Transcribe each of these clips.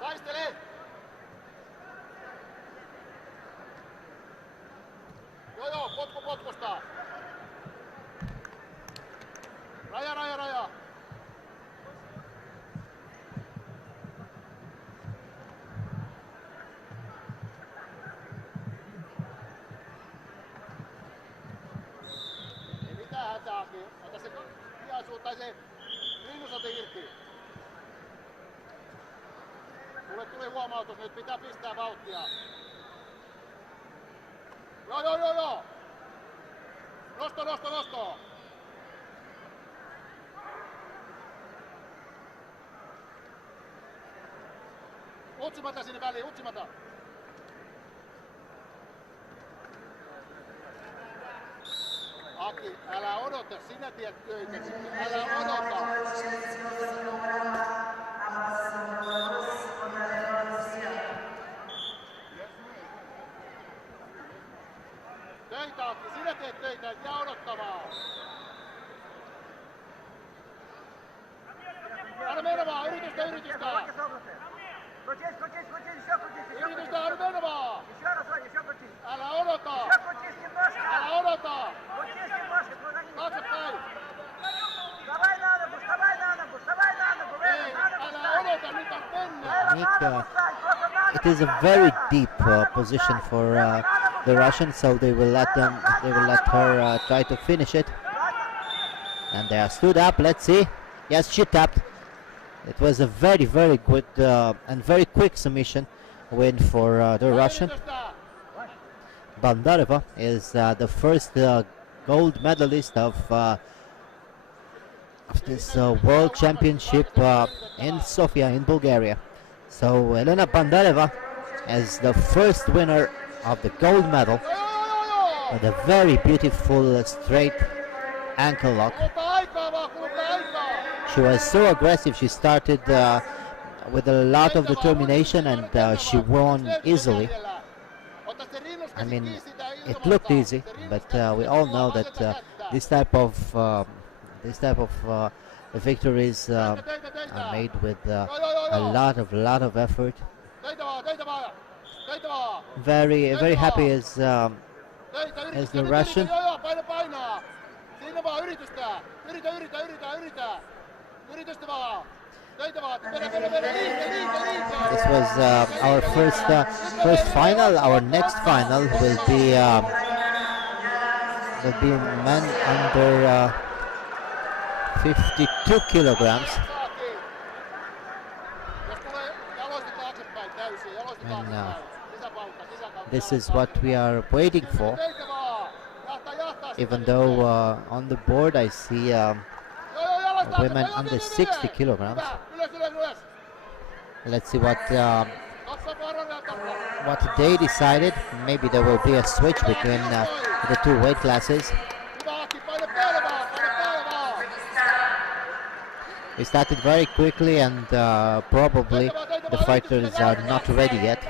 Taistele! Joo, potku potkusta. Raja. Ei mitään hätää, Aki. Ota se hiaisuus tai se rinnusote irti. Sulle tuli huomautus, nyt pitää pistää vauhtia. Joo. Nosto. Utsimata sinne väliin, utsimata. Aki, älä odota, sinä tiedät töitä. Älä odota. Töitä, Aki, sinä teet töitä, et jää odottamaan. Anna mennä vaan, yritystä. Yritystä, anna mennä vaan. Älä odota. Taaksepäin. Ei, älä odota, nyt on mennä. It is a very deep position for the Russians, so they will let her try to finish it. And they are stood up. Let's see. Yes, she tapped. It was a very good and very quick submission win for the Russian. Bandareva is the first gold medalist of this World Championship in Sofia in Bulgaria. So Elena Bandareva is the first winner of the gold medal with a very beautiful straight ankle lock. She was so aggressive. She started with a lot of determination, and she won easily. I mean, it looked easy, but we all know that this type of victories are made with a lot of effort. Very happy as the Russian. This was our first final. Our next final will be men under 52 kilograms. And this is what we are waiting for. Even though on the board I see women under 60 kilograms. Let's see what they decided. Maybe there will be a switch between the two weight classes. We started very quickly, and probably the fighters are not ready yet.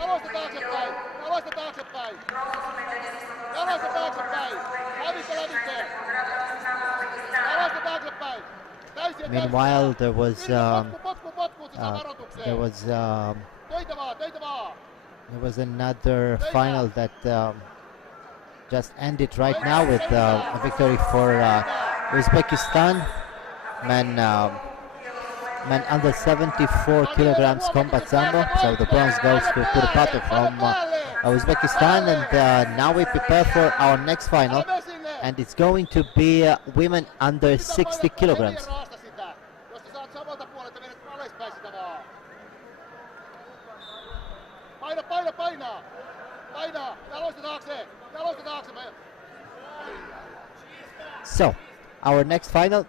Meanwhile, there was there was another final that just ended right now with a victory for Uzbekistan. Men under 74 kilograms combat sambo. So the bronze goes to Kurpatov from Uzbekistan, and now we prepare for our next final, and it's going to be women under 60 kilograms. So our next final,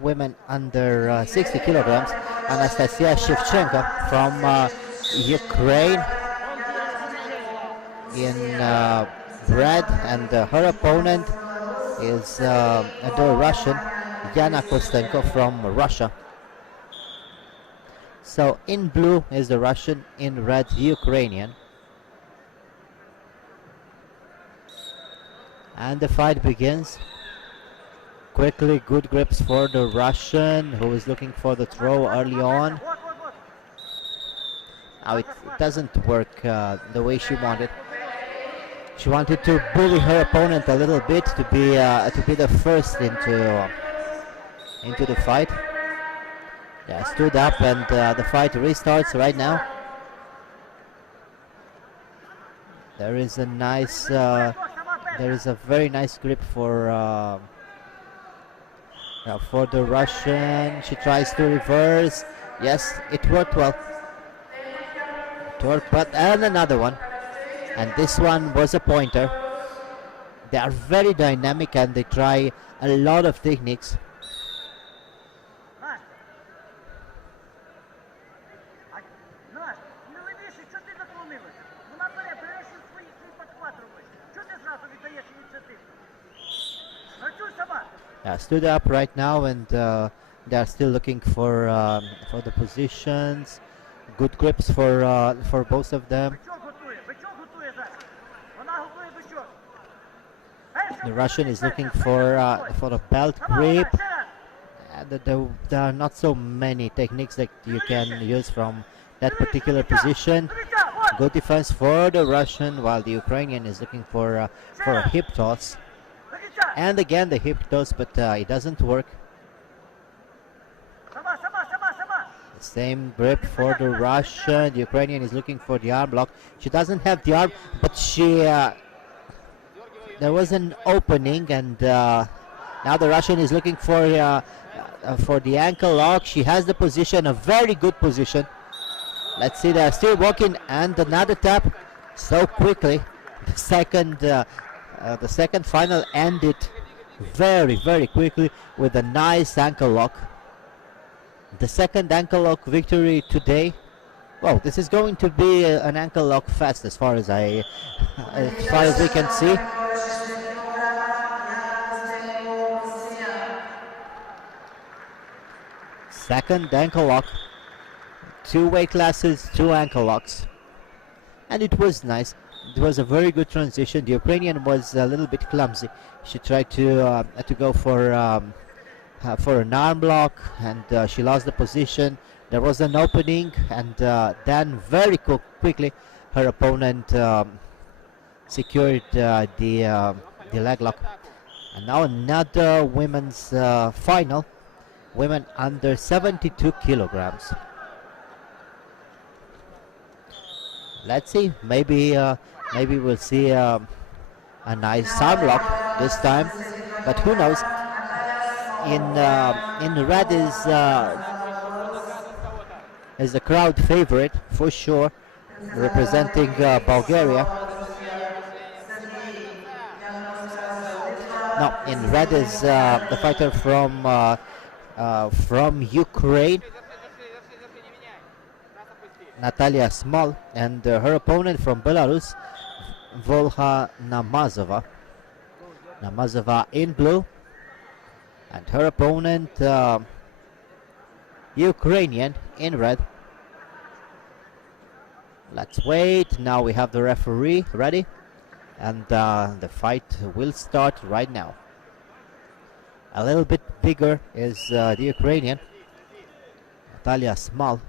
women under 60 kilograms, Anastasia Shevchenko from Ukraine in red, and her opponent is the Russian Yana Kostenko from Russia. So in blue is the Russian, in red Ukrainian. And the fight begins. Quickly, good grips for the Russian, who is looking for the throw early on. Now it doesn't work the way she wanted. She wanted to bully her opponent a little bit to be the first into the fight. Yeah, stood up, and the fight restarts right now. There is a very nice grip for the Russian. She tries to reverse. Yes, it worked well. It worked, and another one. And this one was a pointer. They are very dynamic, and they try a lot of techniques. Stood up right now, and they are still looking for the positions. Good grips for both of them. The Russian is looking for a belt grip. There are not so many techniques that you can use from that particular position. Good defense for the Russian, while the Ukrainian is looking for a hip toss. And again the hip toss, but it doesn't work. The same grip for the Russian. The Ukrainian is looking for the arm block. She doesn't have the arm, but there was an opening, and now the Russian is looking for the ankle lock. She has the position, a very good position. Let's see, they're still walking, and another tap so quickly. The second final ended very, very quickly with a nice ankle lock. The second ankle lock victory today. Well, this is going to be an ankle lock fest as far as we can see. Second ankle lock. 2 weight classes, 2 ankle locks. And it was nice. It was a very good transition. The Ukrainian was a little bit clumsy. She tried to go for an arm block, and she lost the position. There was an opening, and then very quickly her opponent secured the leg lock. And now another women's final. Women under 72 kilograms. Let's see. Maybe we'll see a nice arm lock this time, but who knows? In red is the crowd favorite for sure, representing Bulgaria. No, in red is the fighter from Ukraine, Natalia Smol, and her opponent from Belarus, Volha Namazova. Namazova in blue, and her opponent Ukrainian in red. Let's wait. Now we have the referee ready, and the fight will start right now. A little bit bigger is the Ukrainian, Natalia Smal.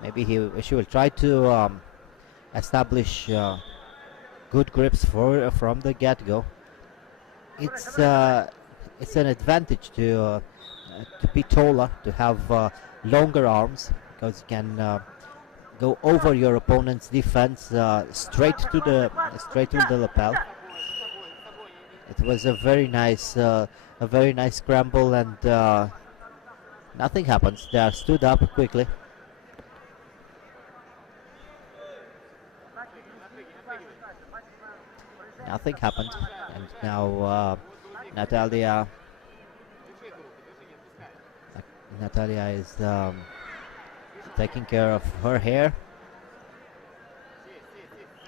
Maybe she will try to establish good grips from the get-go. It's an advantage to be taller, to have longer arms, because you can go over your opponent's defense straight to the lapel. It was a very nice scramble, and nothing happens. They are stood up quickly. Nothing happened, and now Natalia is taking care of her hair,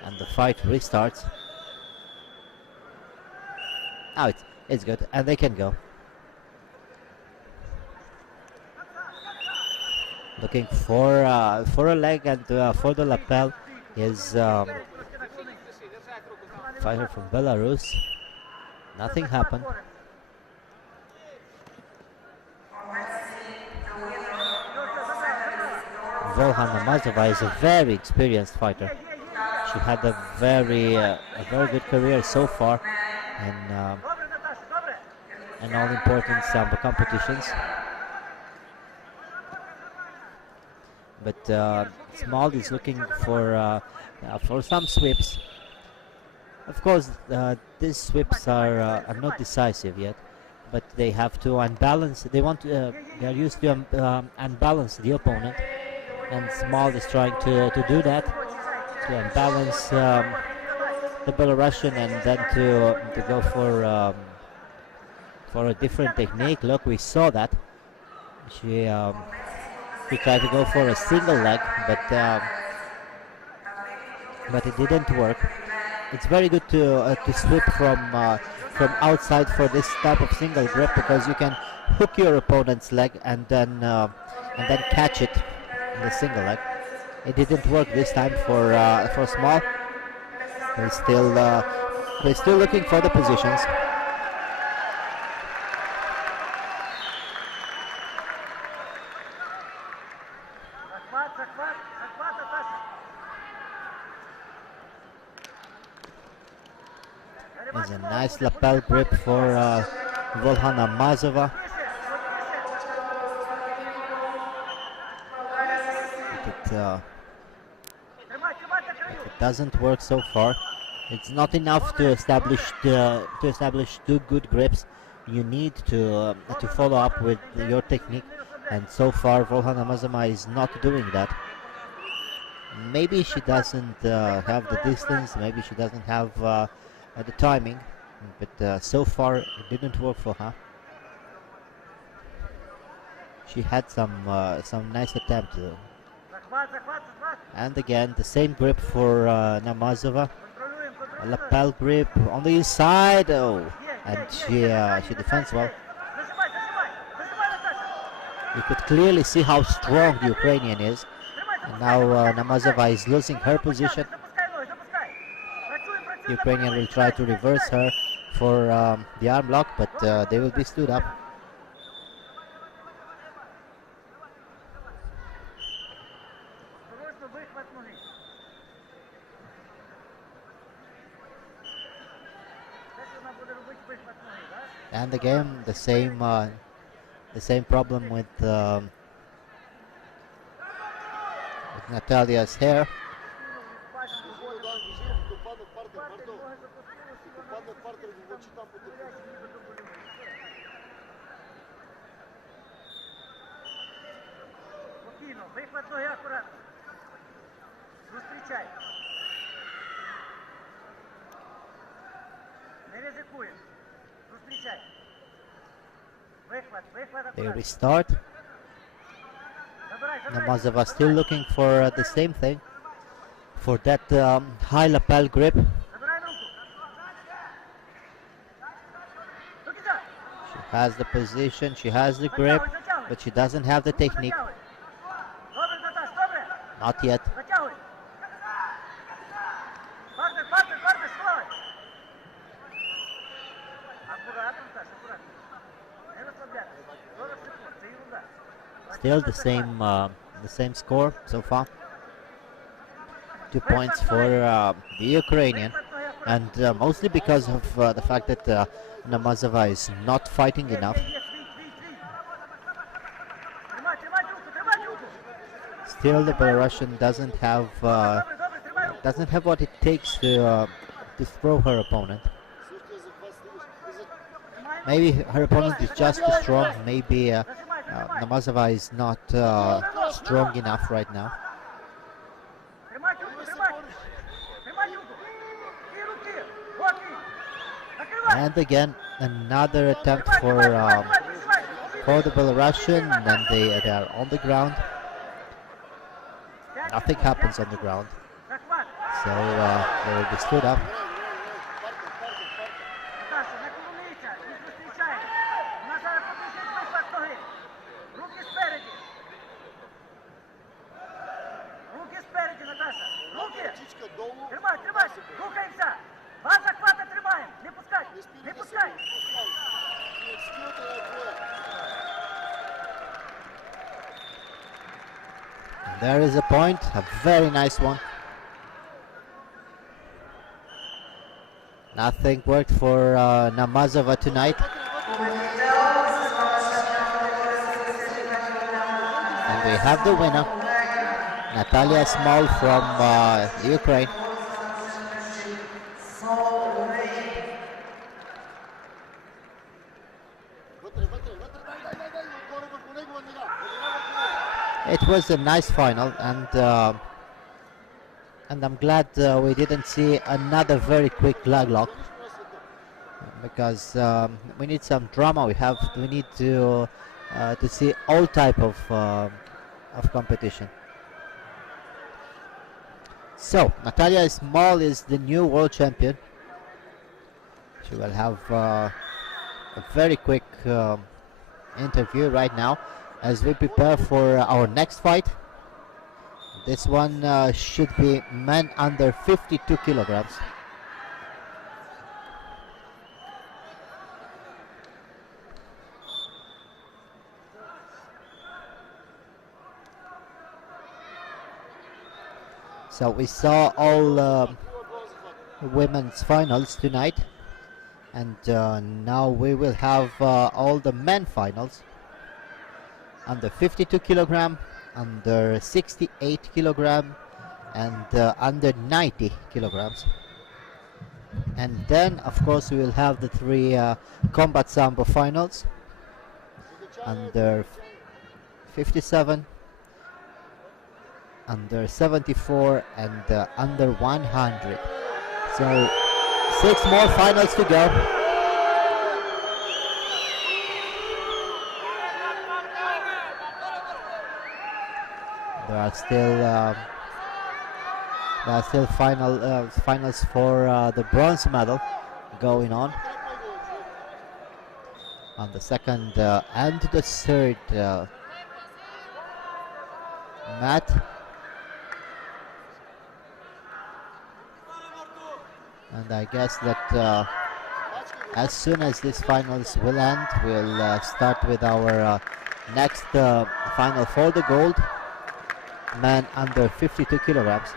and the fight restarts. Now it's good, and they can go. Looking for a leg, and for the lapel is fighter from Belarus. Nothing happened. Volha Namazova is a very experienced fighter. She had a very good career so far in all important Sambo competitions. But Small is looking for some sweeps. Of course, these sweeps are not decisive yet, but they have to unbalance. They are used to unbalance the opponent, and Small is trying to do that, to unbalance the Belarusian, and then to go for a different technique. Look, we saw that she tried to go for a single leg, but it didn't work. It's very good to sweep from outside for this type of single grip, because you can hook your opponent's leg and then catch it in the single leg. It didn't work this time for Small. We're still looking for the positions. There's a nice lapel grip for Volha Namazova. It doesn't work so far. It's not enough to establish two good grips. You need to follow up with your technique, and so far Volha Namazova is not doing that. Maybe she doesn't have the distance. Maybe she doesn't have the timing, but so far it didn't work for her. She had some nice attempt, and again the same grip for Namazova, a lapel grip on the inside. Oh, and she defends well. You could clearly see how strong the Ukrainian is, and now Namazova is losing her position. The Ukrainian will try to reverse her for the arm lock, but they will be stood up. And again, the same problem with Natalia's hair. They restart. Namazova still looking for the same thing, for that high lapel grip. She has the position, she has the grip, but she doesn't have the technique. Not yet. Still the same score so far. 2 points for the Ukrainian, and mostly because of the fact that Namazova is not fighting enough. Still, the Belarusian doesn't have what it takes to throw her opponent. Maybe her opponent is just too strong. Maybe Namazova is not strong enough right now. And again, another attempt for the Belarusian, and they are on the ground. Nothing happens on the ground, so they will be stood up. There is a point, a very nice one. Nothing worked for Namazova tonight. And we have the winner, Natalia Small from Ukraine. It was a nice final, and I'm glad we didn't see another very quick leg lock, because we need some drama. We need to see all type of competition. So Natalia Small is the new world champion. She will have a very quick interview right now as we prepare for our next fight. This one should be men under 52 kilograms. So we saw all women's finals tonight, and now we will have all the men finals. Under 52 kilogram, under 68 kilogram, and under 90 kilograms. And then of course we will have the three combat sambo finals, under 57, under 74, and under 100. So 6 more finals to go. There are still finals for the bronze medal going on the second and the third mat. And I guess that as soon as these finals will end, we'll start with our next final for the gold, men under 52 kilograms.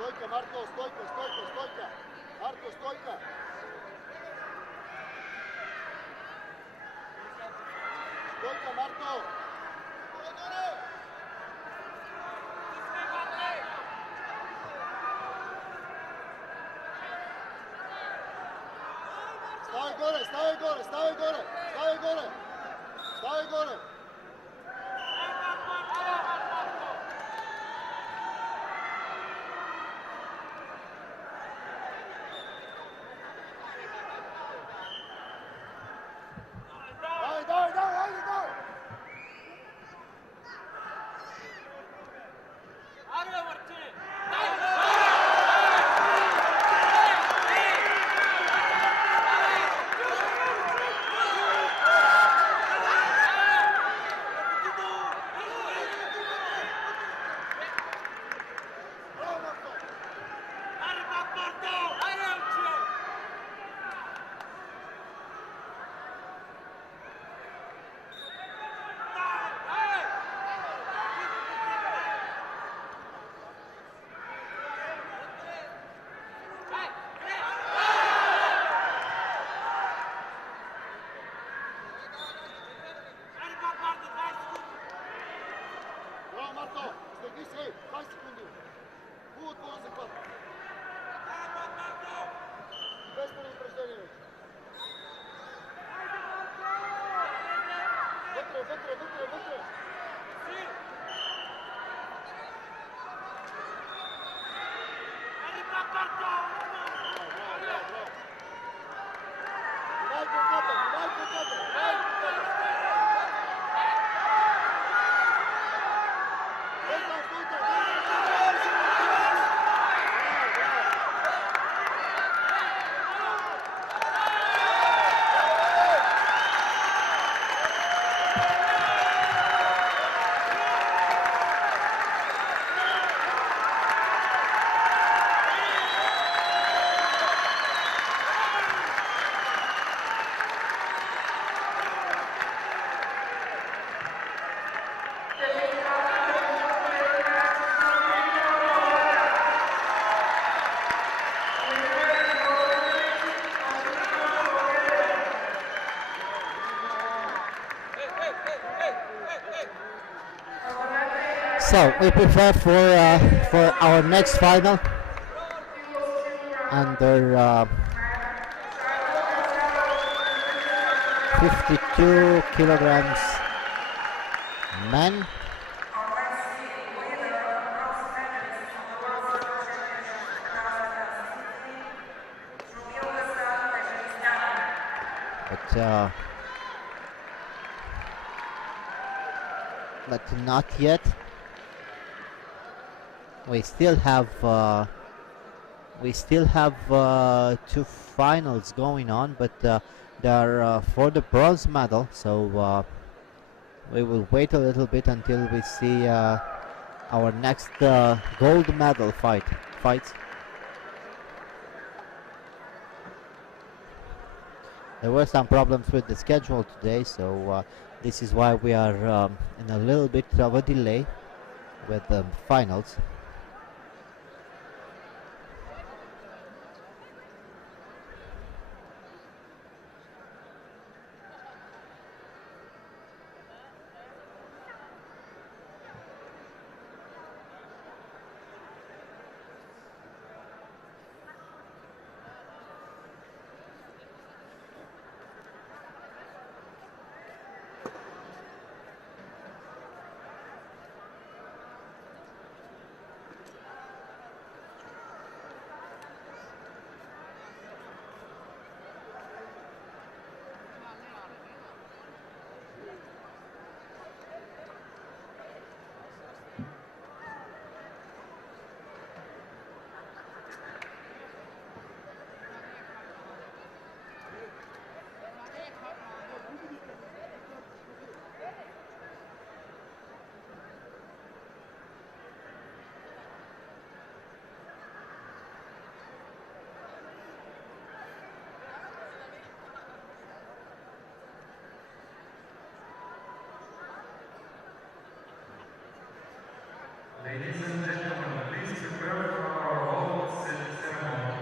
Стойка, Марко, стойка, стойка, стойка. Марко, стойка. Стойка, Марко. Ставай горе, ставай горе, ставай горе, ставай горе. Ставай горе. So we prepare for our next final under 52 kilograms men. But not yet. We still have two finals going on, but they are for the bronze medal. So we will wait a little bit until we see our next gold medal fights. There were some problems with the schedule today, so this is why we are in a little bit of a delay with the finals. Ladies and gentlemen, please prepare for our vault ceremony.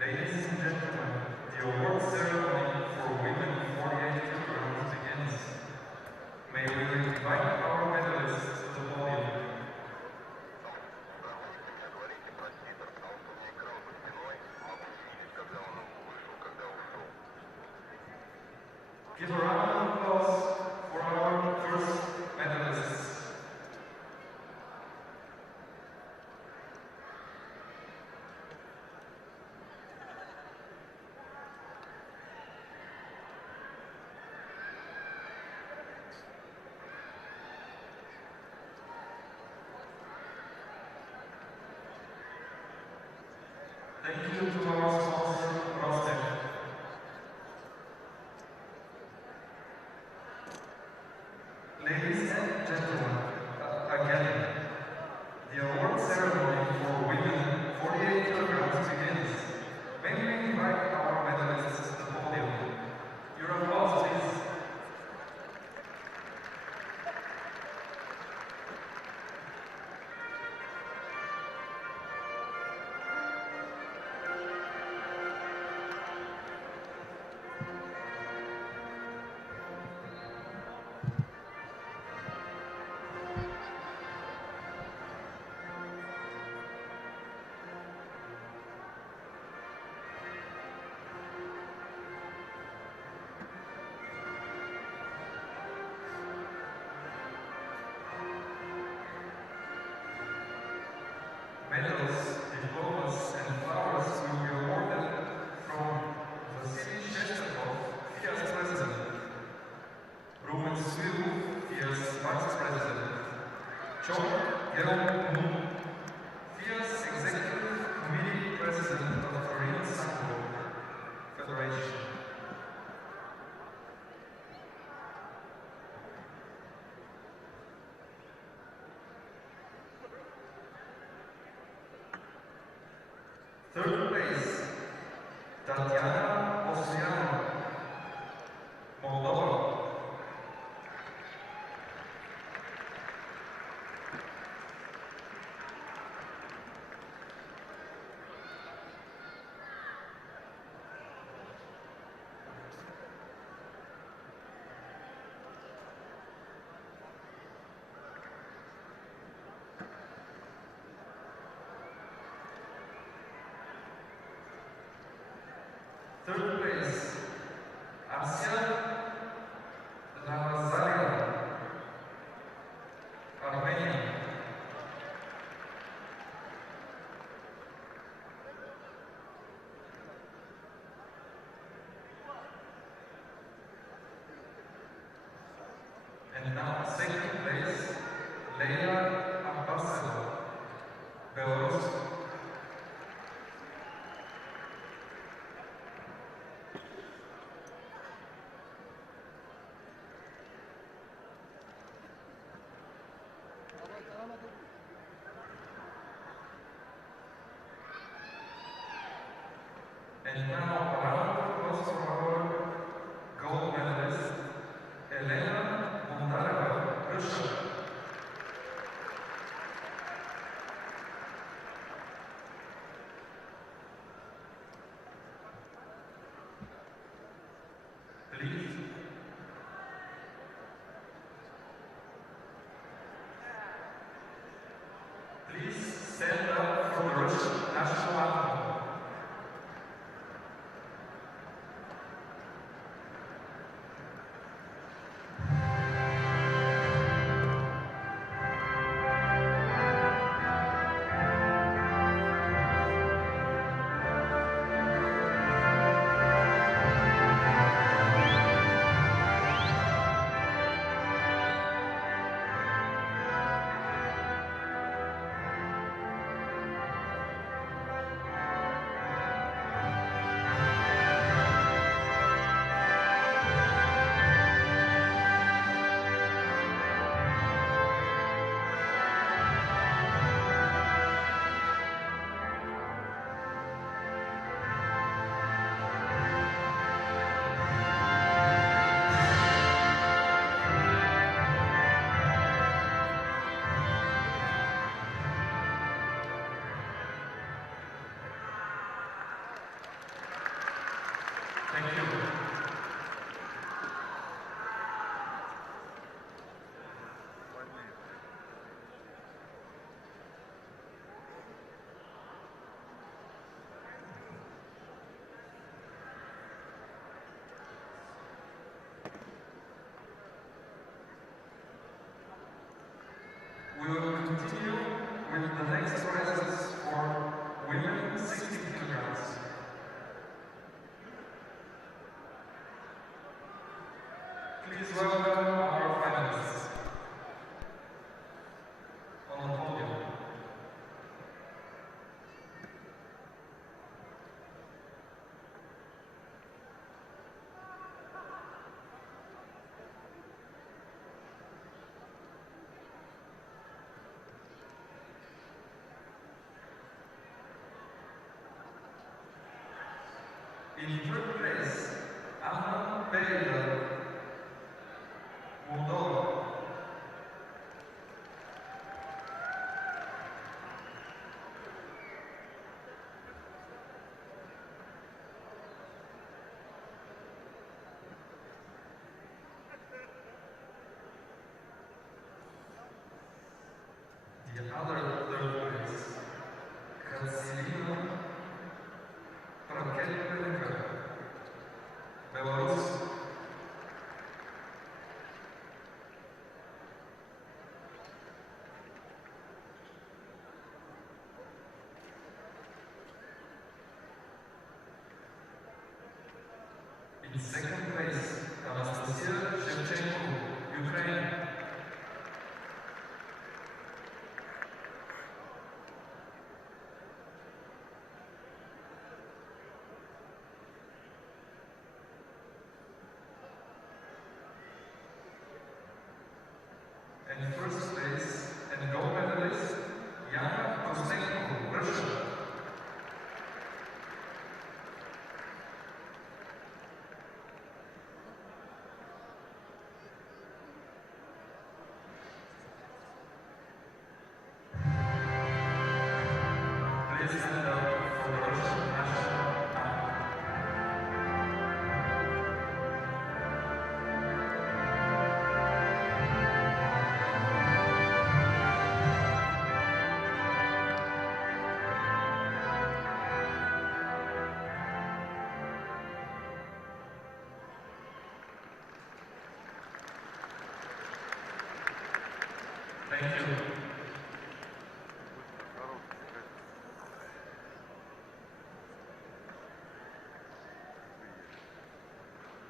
Ladies and gentlemen, the award ceremony for women 48 kilograms begins. May we invite our medalists to the podium. Give a round of applause for our first medalists. Thank you to our sponsor, Rostec. Ladies and gentlemen, again, the award ceremony for women 48 kilograms begins. May we invite our medalists to the podium. Your applause, please. Medals, diplomas, and flowers will be awarded from Vasily Shestakov, FIA's president, Roman Swill, FIA's FIA's Executive Committee President of Korean SAMBO Federation. Third place, Tatiana Oceano, Moldova. Third place, Asia Lavazalia, Armenia. And now, second place, Leila Abbasova, Belarus. And now, a round of applause for our gold medalist, Elena Mondareva, Russia. Please stand up for the Russian national anthem. Thank you. We will continue with the next prizes for women 60 kilograms. Please welcome our finalists on the podium. In third place, Anna Pereira, Moldova. The other third place, Katerina Prokopyenko, Belarus. In second place, Anastasia Shevchenko, Ukraine. And first place and gold medalist, Yana Kostenko, Russia. Please stand up for the Russian national anthem. Thank you.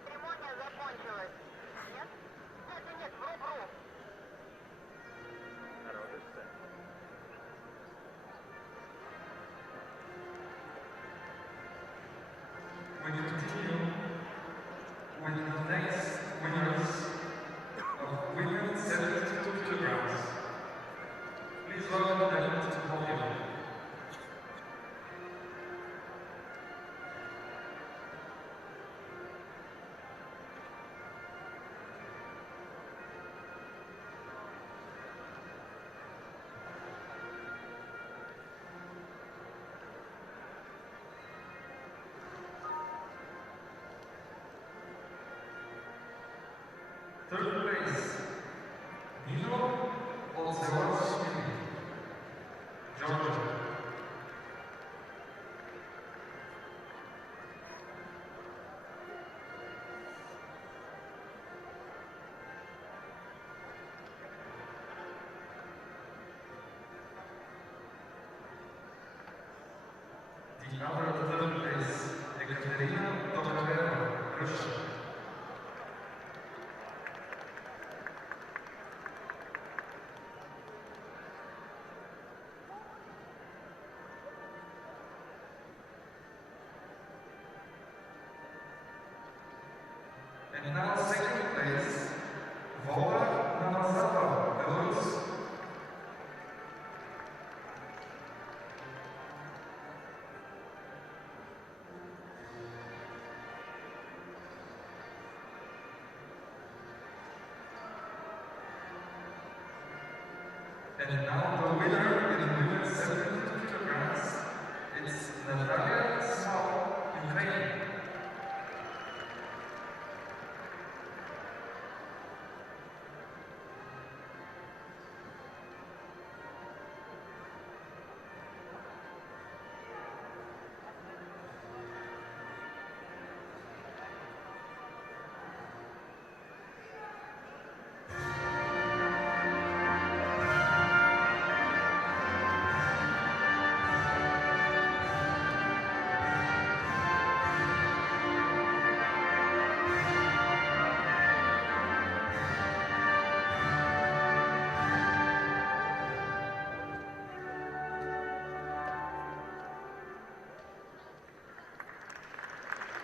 Церемония закончилась. Нет? Нет, вру. We continue with the next winners of women's 72 kilograms. Please welcome them to the podium. Third place, Nino Olzewski, Georgia. The other third place, Ekaterina Tokareva, Russia. And now second place, Vola Namazava, Belarus. And now the winner in women's 72 kilograms, it's Natalia Small, Ukraine.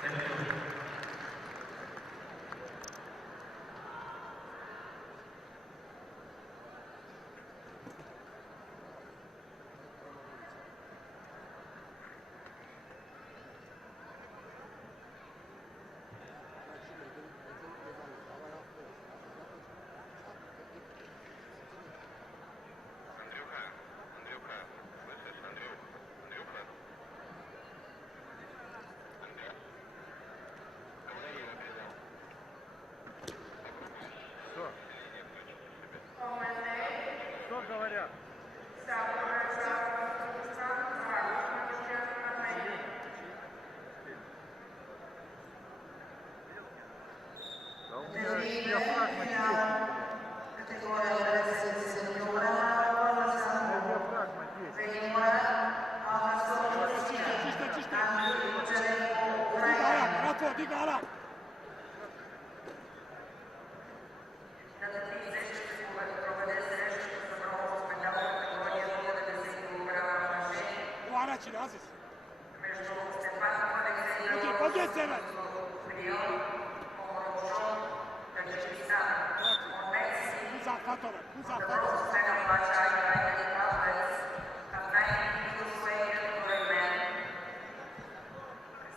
Thank you. Что говорят? Да у меня диафрагма есть. Диафрагма есть. gotowe. Kuza, The second match in the conference, combined Lithuania and Ukraine.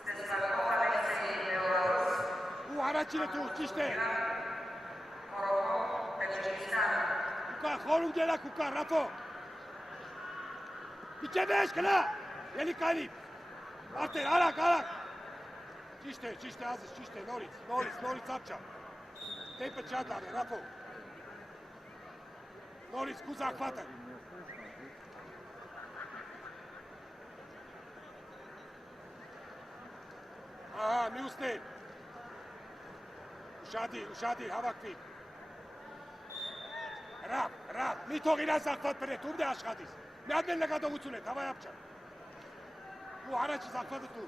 This is a conference in Belarus, U haračine tu, čište. Morocco, Tajikistan. Kuka, horun gela kuka, Rafo. Biće veš, kala. Jeli kani. Arter, arak, arak. Čište, čište, Aziz, čište, Noric, Noric, Noric, apča. Tepe čadlave, Rafo. Noric, kuza, hvataj. Aha, mi usne. Ušadi, havakvi. Rab, mi tog ina zahvat pred, umde ašhadis. Me admen lega da ucunet, hava yapča. Tu harači zahvat tu.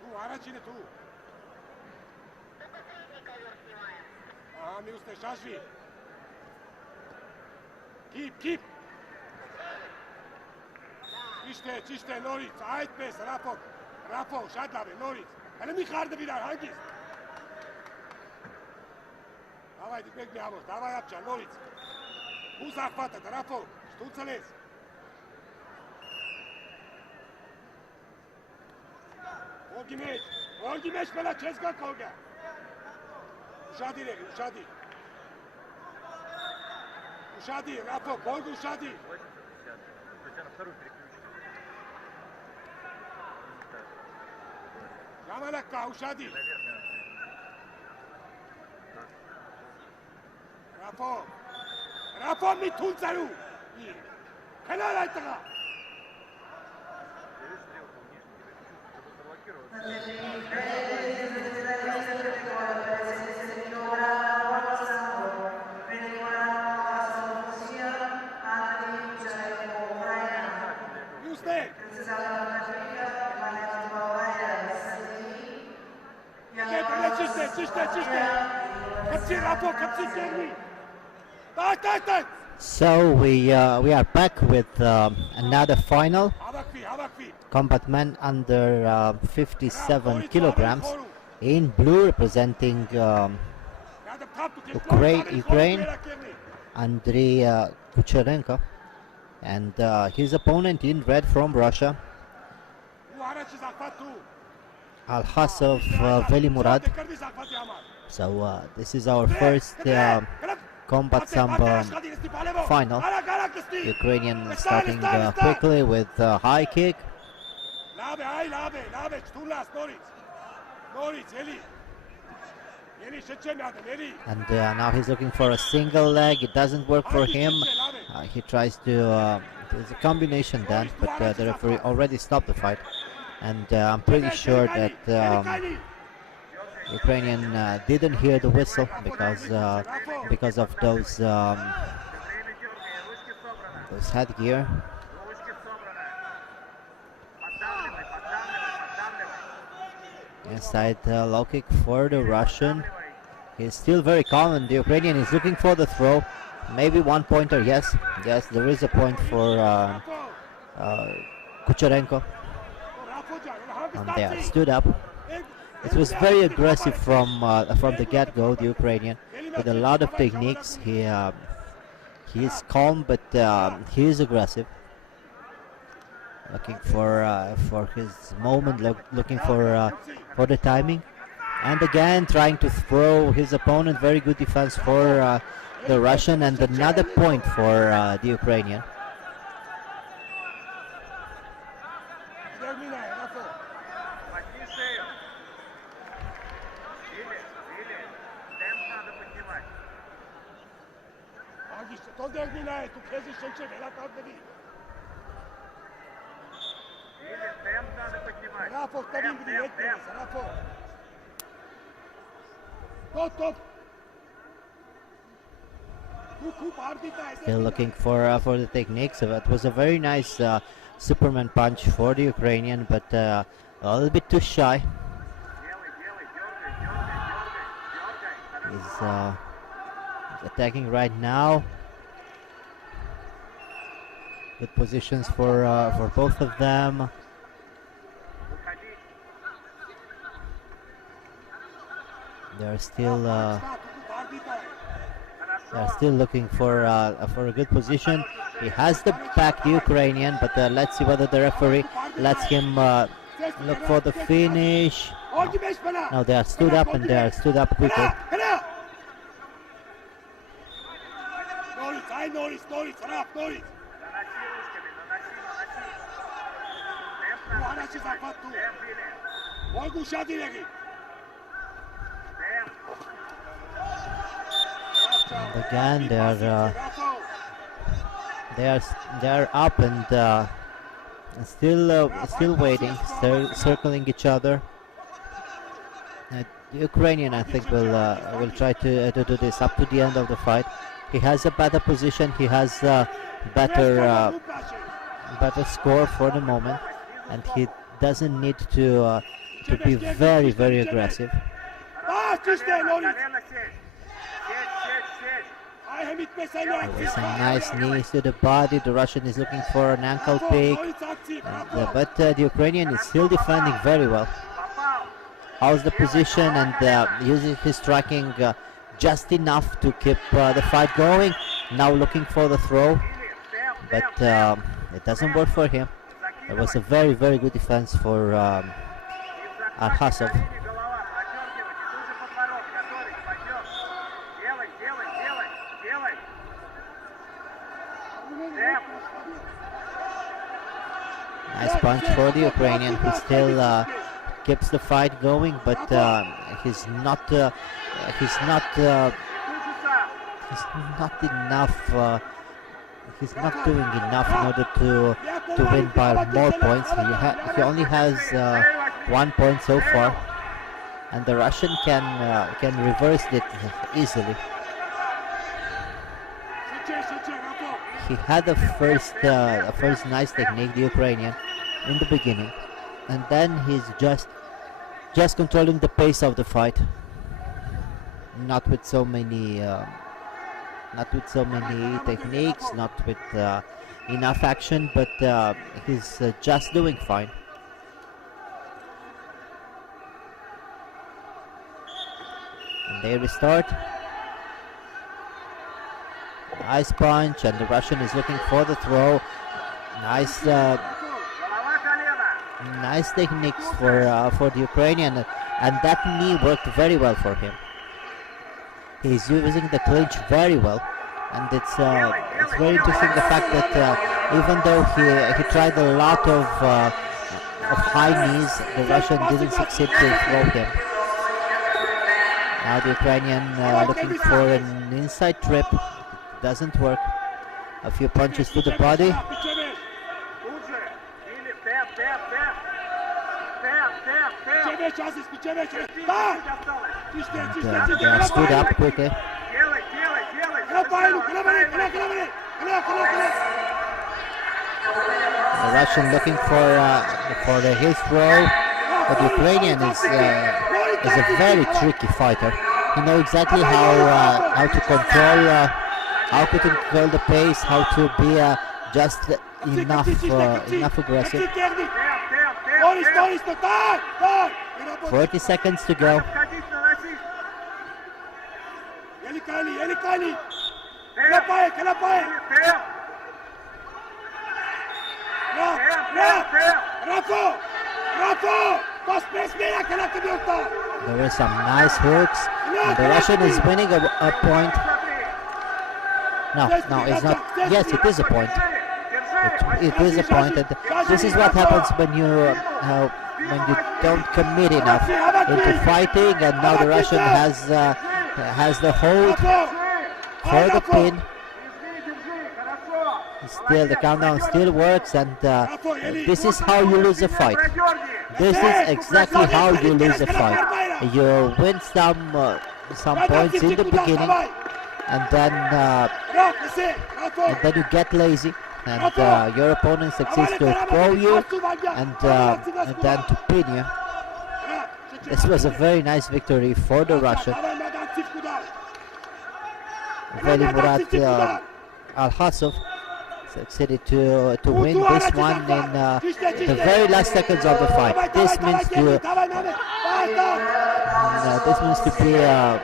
Tu harači ne tu. Aha, mi usne, šašvi. Kip. Čište, Noric, ajt pes, Rafo, šadlave, Noric. Ale mi harde vidar, hangis. Davaj, dik beg mi amos, davaj apča, Noric. Uza hvatat, Rafo, štucales. Olgi meš, mela česka kolga. Ušadi, regi, ušadi. Ušadi, Rafo, kolgu ušadi. Jamalaka, ušadi. Rafo, mi tuncaru. Kanal aytaga. So we are back with another final. Combat men under 57 kilograms. In blue, representing Ukraine, Andrei Kucherenko, and his opponent in red from Russia, Alhasov Velimurad. So this is our first combat sambo final. Ukrainian starting quickly with a high kick. And now he's looking for a single leg. It doesn't work for him. He tries to there's a combination dance, but the referee already stopped the fight. And I'm pretty sure that Ukrainian didn't hear the whistle because of those headgear. Inside low kick for the Russian. He's still very calm, and the Ukrainian is looking for the throw. Maybe one pointer. Yes, there is a point for Kucherenko. And they stood up. It was very aggressive from the get-go, the Ukrainian, with a lot of techniques. He is calm, but he is aggressive, looking for his moment, looking for the timing, and again trying to throw his opponent. Very good defense for the Russian, and another point for the Ukrainian. Still looking for the techniques. So that was a very nice Superman punch for the Ukrainian, but a little bit too shy. He's attacking right now. Good positions for both of them. They're still looking for a good position. He has the back, the Ukrainian, but let's see whether the referee lets him look for the finish. No, they are stood up, and they are stood up quickly. And again, they are up and still waiting, circling each other. The Ukrainian, I think, will try to do this up to the end of the fight. He has a better position. He has better score for the moment, and he doesn't need to be very, very aggressive. There was some nice knees to the body. The Russian is looking for an ankle pick, but the Ukrainian is still defending very well. How's the position and using his striking just enough to keep the fight going. Now looking for the throw, but it doesn't work for him. It was a very, very good defense for Al-Hasov. Nice punch for the Ukrainian, who still keeps the fight going, but he's not enough. He's not doing enough in order to win by more points. He only has 1 point so far, and the Russian can reverse it easily. He had a first nice technique, the Ukrainian, in the beginning, and then he's just controlling the pace of the fight. Not with so many techniques, not with enough action, but he's just doing fine. And they restart. Nice punch, and the Russian is looking for the throw. Nice techniques for the Ukrainian, and that knee worked very well for him. He's using the clinch very well, and it's very interesting the fact that even though he tried a lot of high knees, the Russian didn't succeed to throw him. Now the Ukrainian looking for an inside trip. Doesn't work. A few punches to the body. And they are stood up quickly. The Russian looking for his throw, but the Ukrainian is a very tricky fighter. He knows exactly how to control the pace, how to be just enough aggressive. 40 seconds to go. There were some nice hooks. And the Russian is winning a point. No, it's not. Yes, it is a point. It is a point. And this is what happens when you don't commit enough into fighting. And now the Russian has the hold for the pin. Still, the countdown still works, and this is how you lose a fight. This is exactly how you lose a fight. You win some points in the beginning, and then you get lazy, and your opponent succeeds to throw you, and then to pin you. This was a very nice victory for the Russian. Veli Murat Al-Hasov succeeded to win this one in the very last seconds of the fight. This means this means to be a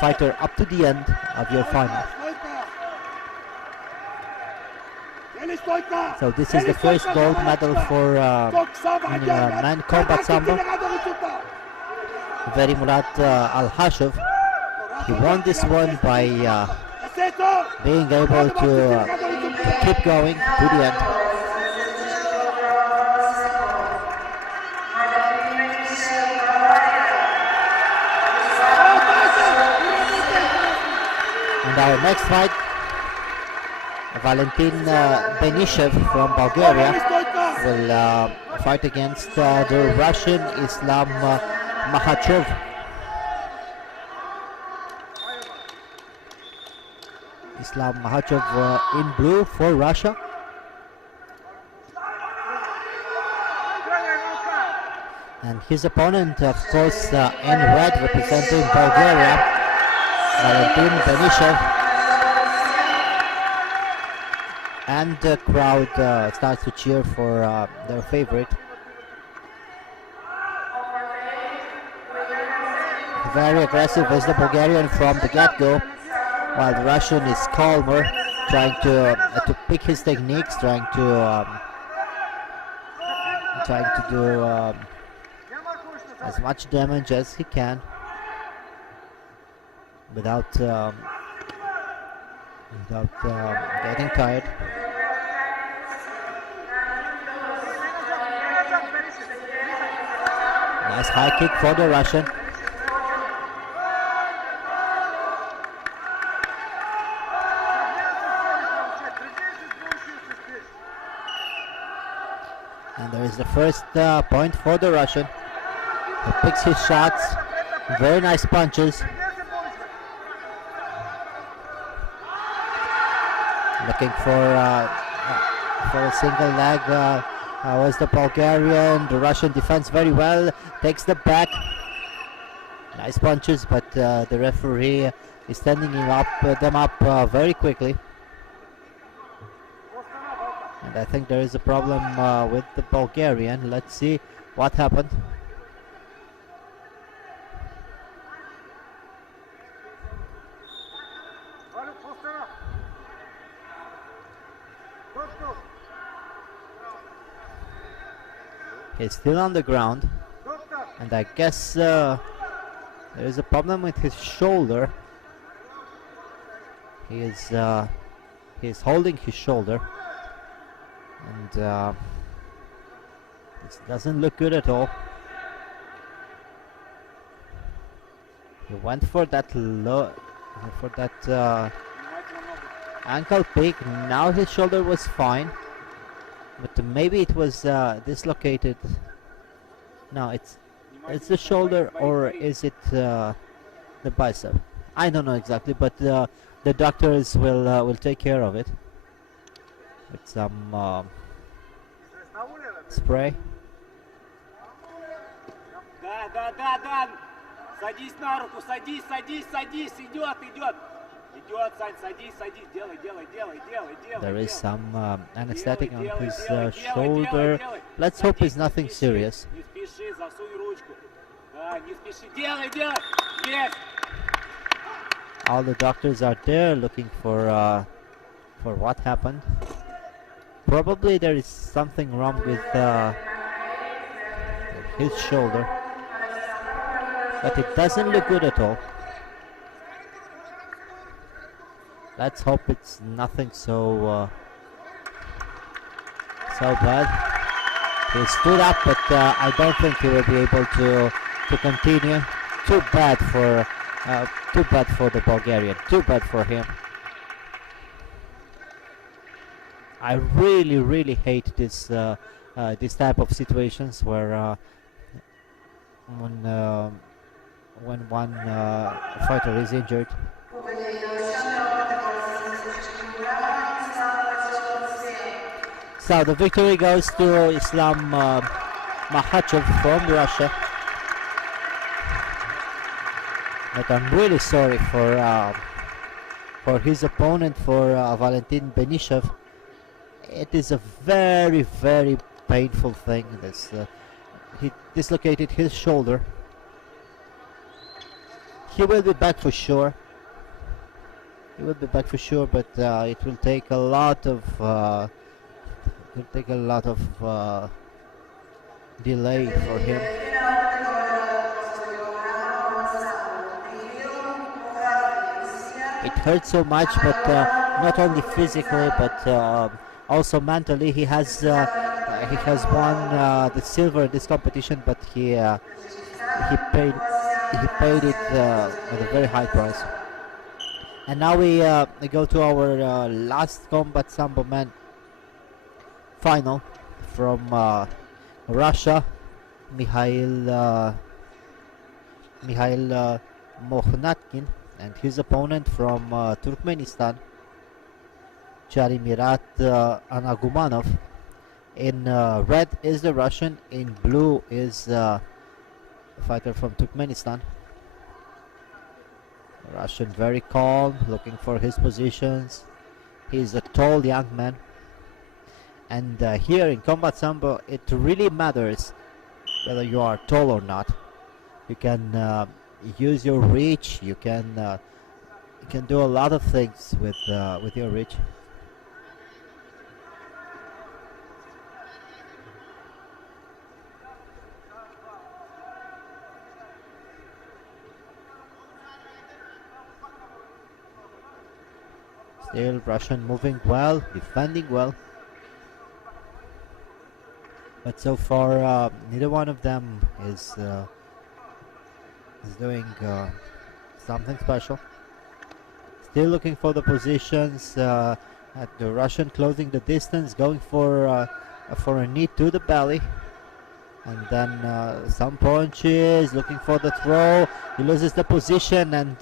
fighter up to the end of your final. So this is the first gold medal for man combat sambo. Very Murat Al-Hashov. He won this one by being able to keep going to the end. And our next fight, Valentin Benishev from Bulgaria will fight against the Russian Islam Makhachev. Islam Makhachev in blue for Russia. And his opponent, of course, in red, representing Bulgaria, Valentin Benishev. And the crowd starts to cheer for their favorite. Very aggressive is the Bulgarian from the get-go, while the Russian is calmer, trying to pick his techniques, trying to do as much damage as he can without getting tired. Nice high kick for the Russian. And there is the first point for the Russian. He picks his shots. Very nice punches. Looking for a single leg was the Bulgarian. The Russian defends very well. Takes the back. Nice punches, but the referee is standing them up very quickly. And I think there is a problem with the Bulgarian. Let's see what happened. He's still on the ground, and I guess there is a problem with his shoulder. He is holding his shoulder, and it doesn't look good at all. He went for that ankle pick. Now his shoulder was fine. But maybe it was dislocated. No, it's the shoulder, or is it the bicep? I don't know exactly, but the doctors will take care of it with some spray. Да. Садись на руку, садись, идет. Идет, Сань, садись, делай. There is some anesthetic on his shoulder. Let's hope it's nothing serious. Не спеши, засунь ручку. Да, не спеши, делай. Есть. All the doctors are there looking for what happened. Probably there is something wrong with his shoulder, but it doesn't look good at all. Let's hope it's nothing so bad. He stood up, but I don't think he will be able to continue. Too bad for the Bulgarian. Too bad for him. I really hate this type of situations where when one fighter is injured. So the victory goes to Islam Makhachev from Russia. But I'm really sorry for his opponent, for Valentin Benishev. It is a very painful thing. He dislocated his shoulder, He will be back for sure. He will be back for sure, but it will take a lot of delay for him. It hurts so much, but not only physically, but also mentally. He has won the silver in this competition, but he paid it at a very high price. And now we go to our last combat sambo men final from Russia, Mikhail Mohnatkin, and his opponent from Turkmenistan, Charimirat Anagumanov. In red is the Russian, in blue is the fighter from Turkmenistan. Russian very calm, looking for his positions. He's a tall young man. And here in combat sambo, it really matters whether you are tall or not. You can use your reach. You can do a lot of things with your reach. Still Russian moving well, defending well. But so far, neither one of them is doing something special. Still looking for the positions. At the Russian closing the distance, going for a knee to the belly, and then some punches. Looking for the throw. He loses the position, and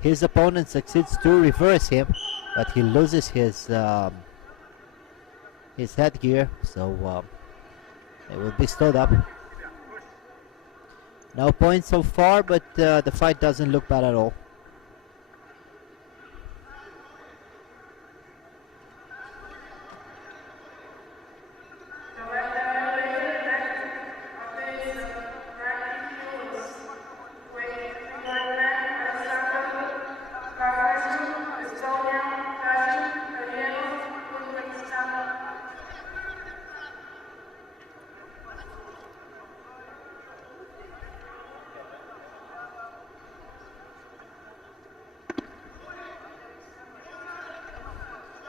his opponent succeeds to reverse him, but he loses his headgear. So. It will be stood up. No points so far, but the fight doesn't look bad at all.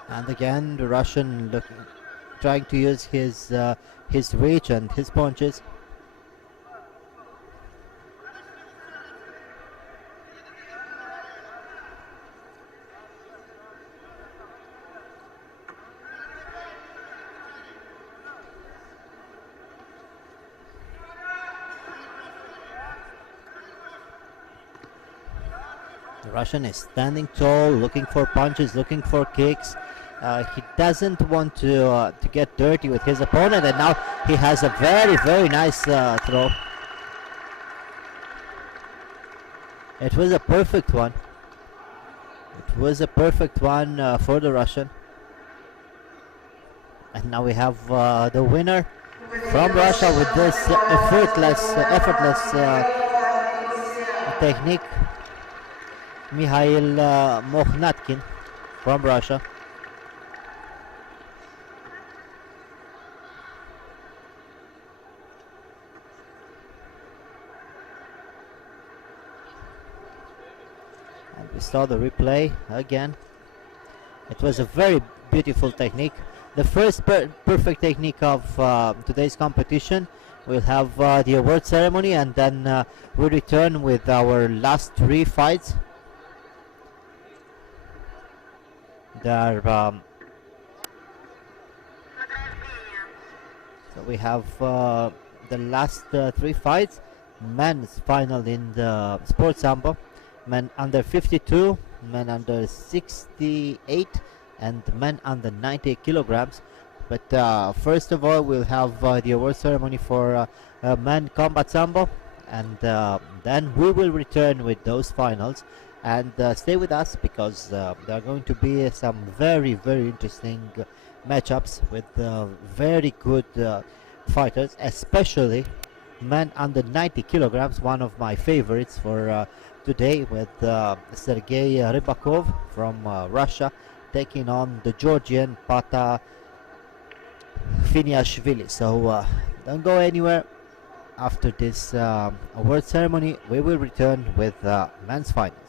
And again, the Russian trying to use his reach and his punches. The Russian is standing tall, looking for punches, looking for kicks. He doesn't want to get dirty with his opponent, and now he has a very nice throw. It was a perfect one. It was a perfect one for the Russian. And now we have the winner from Russia with this effortless technique, Mikhail Mohnatkin from Russia. We saw the replay again. It was a very beautiful technique. The first perfect technique of today's competition. We'll have the award ceremony, and then we return with our last 3 fights. There are, so we have the last 3 fights. Men's final in the sports sambo. Men under 52, men under 68, and men under 90 kilograms. But first of all, we'll have the award ceremony for men combat sambo, and then we will return with those finals. And stay with us, because there are going to be some very interesting matchups with very good fighters, especially men under 90 kilograms, one of my favorites for today with Sergei Rybakov from Russia taking on the Georgian Pata Finiashvili. So don't go anywhere. After this award ceremony, we will return with men's finals.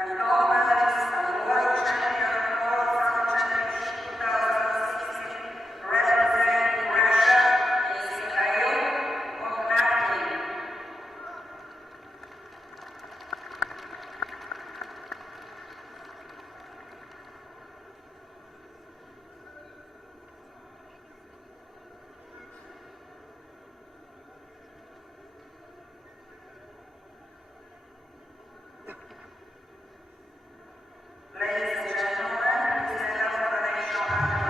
And gold medalist and world champion World Summer Championship 2016, representing Russia is Mikhail Mokhnatkin. Ladies and gentlemen, please stand up for the national anthem.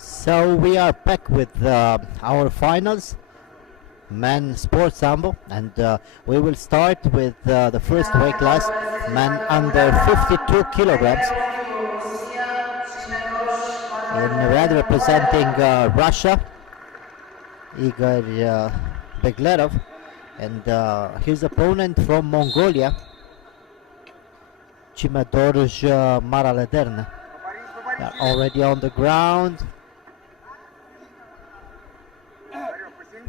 So we are back with our finals, men sports sambo, and we will start with the first weight class, men under 52 kilograms. In red representing Russia, Igor Beglerov, and his opponent from Mongolia, Chimedorj Maralederna. They are already on the ground.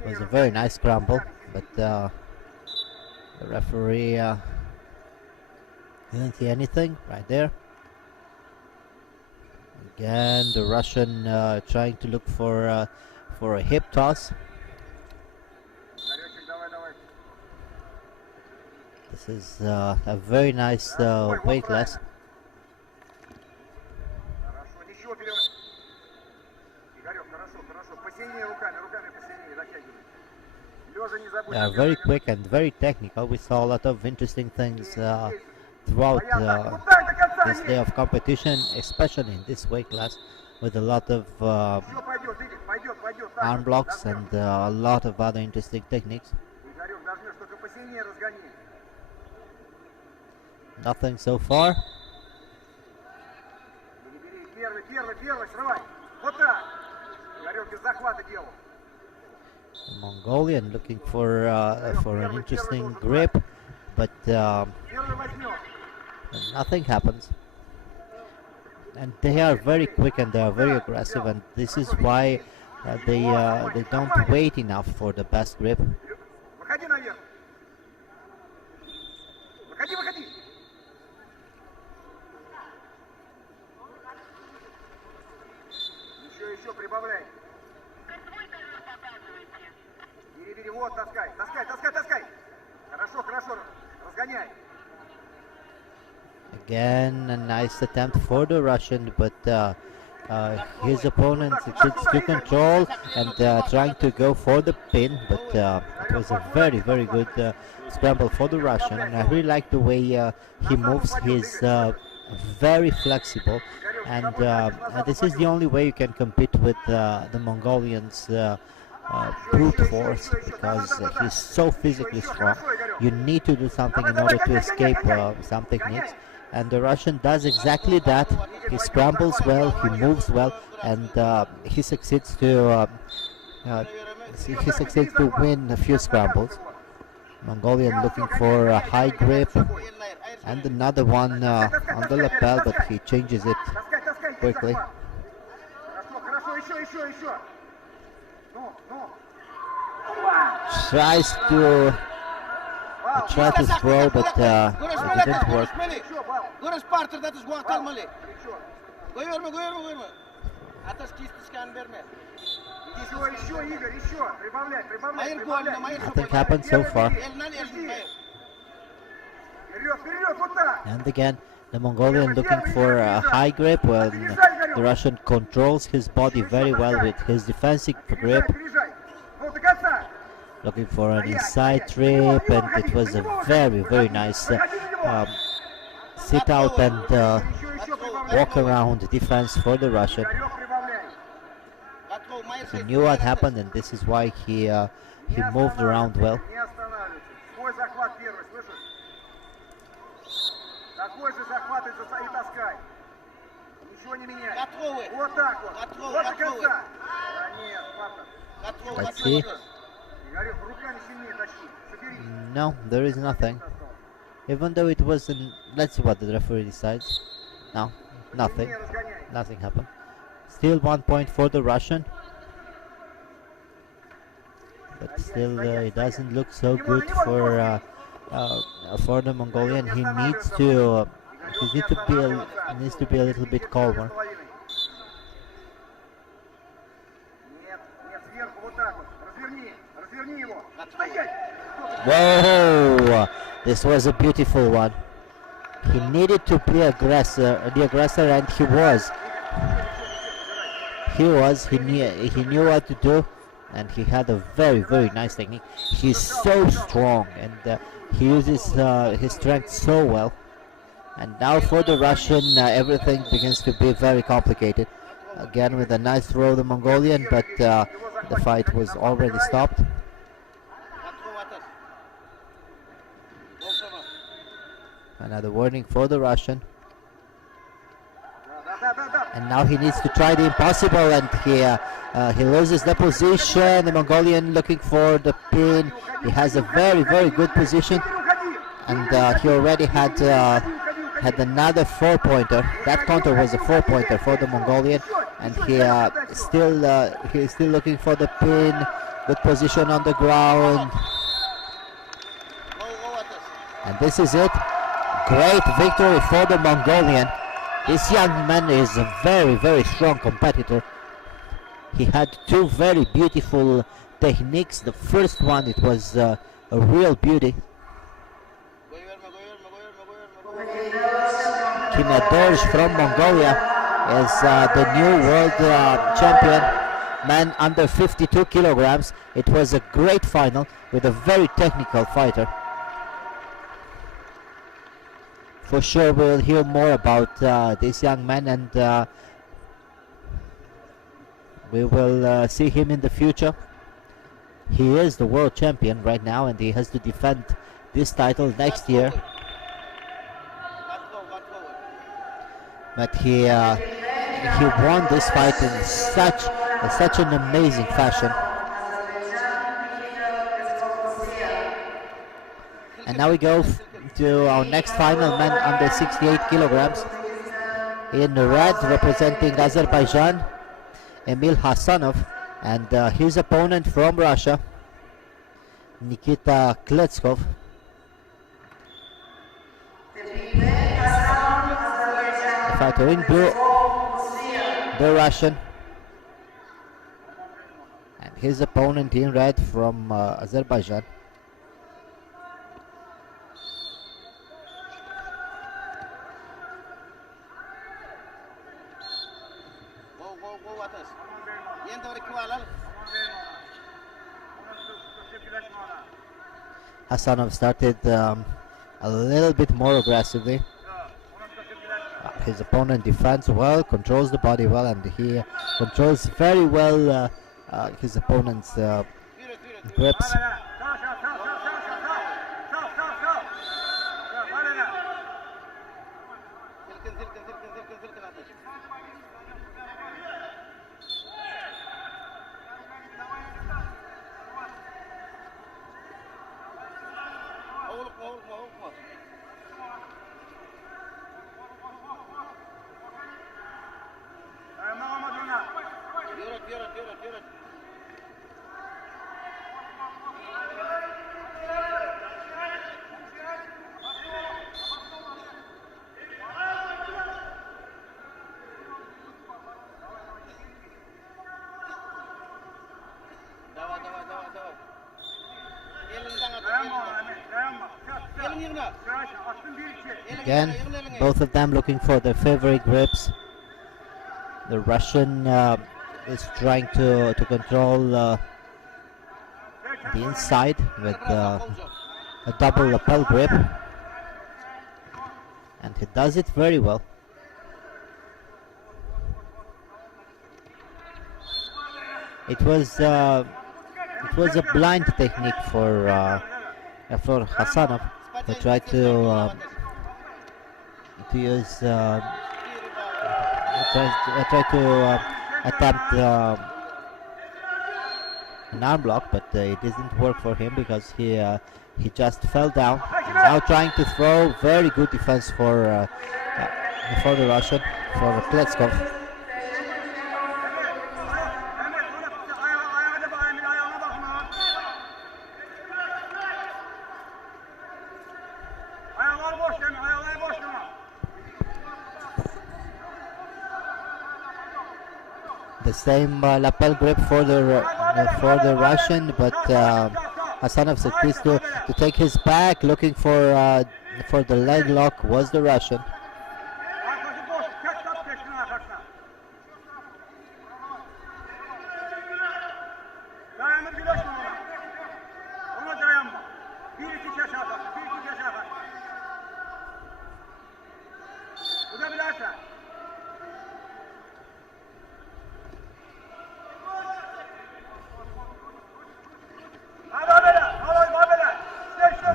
It was a very nice scramble, but the referee didn't see anything right there. Again, the Russian trying to look for a hip toss. This is a very nice weight class. They are very quick and very technical. We saw a lot of interesting things throughout this day of competition, especially in this weight class, with a lot of arm blocks and a lot of other interesting techniques. Nothing so far. The Mongolian looking for an interesting grip, but nothing happens. And they are very quick and they are very aggressive, and this is why they don't wait enough for the best grip. Again, a nice attempt for the Russian, but his opponent gets to control and trying to go for the pin, but it was a very, very good scramble for the Russian, and I really like the way he moves. He's very flexible, and this is the only way you can compete with the Mongolians brute force because he's so physically strong. You need to do something in order to escape some techniques, and the Russian does exactly that. He scrambles well, he moves well, and he succeeds to win a few scrambles. Mongolian looking for a high grip and another one on the lapel, but he changes it quickly. Tries to throw, but it didn't work. Nothing happened so far. And again, the Mongolian looking for a high grip when the Russian controls his body very well with his defensive grip. Looking for an inside trip, and it was a very, very nice sit out and walk around defense for the Russian. He knew what happened, and this is why he moved around well. Let's see. No, there is nothing. Even though it wasn't. Let's see what the referee decides. No, nothing. Nothing happened. Still 1 point for the Russian. But still, it doesn't look so good for the Mongolian. He needs to be a little bit calmer. Whoa! This was a beautiful one. He needed to be the aggressor, and he was. He knew what to do, and he had a very, very nice technique. He's so strong, and he uses his strength so well. And now for the Russian, everything begins to be very complicated. Again with a nice throw, the Mongolian, but the fight was already stopped. Another warning for the Russian. And now he needs to try the impossible, and he loses the position. The Mongolian looking for the pin. He has a very, very good position, and he already had another 4-pointer. That counter was a 4-pointer for the Mongolian, and he's still looking for the pin. Good position on the ground, and this is it. Great victory for the Mongolian. This young man is a very, very strong competitor. He had two very beautiful techniques. The first one, it was a real beauty. Kimedorj from Mongolia is the new world champion, man under 52 kilograms. It was a great final with a very technical fighter. For sure we'll hear more about this young man, and we will see him in the future. He is the world champion right now, and he has to defend this title next year. But he won this fight in such an amazing fashion. And now we go to our next final, man under 68 kilograms. In red, representing Azerbaijan, Emil Hasanov, and his opponent from Russia, Nikita Kletskov. The fighter in blue, the Russian, and his opponent in red from Azerbaijan. Hasanov started a little bit more aggressively. His opponent defends well, controls the body well, and he controls very well his opponent's grips. Again, both of them looking for their favorite grips. The Russian is trying to control the inside with a double lapel grip, and he does it very well. It was a blind technique for Hasanov, who tried to use tried to attempt an arm block, but it didn't work for him because he just fell down. Now trying to throw, very good defense for the Russian, for Kletskov. The same lapel grip for the Russian, but Hasanov succeeds to take his back, looking for the leg lock was the Russian.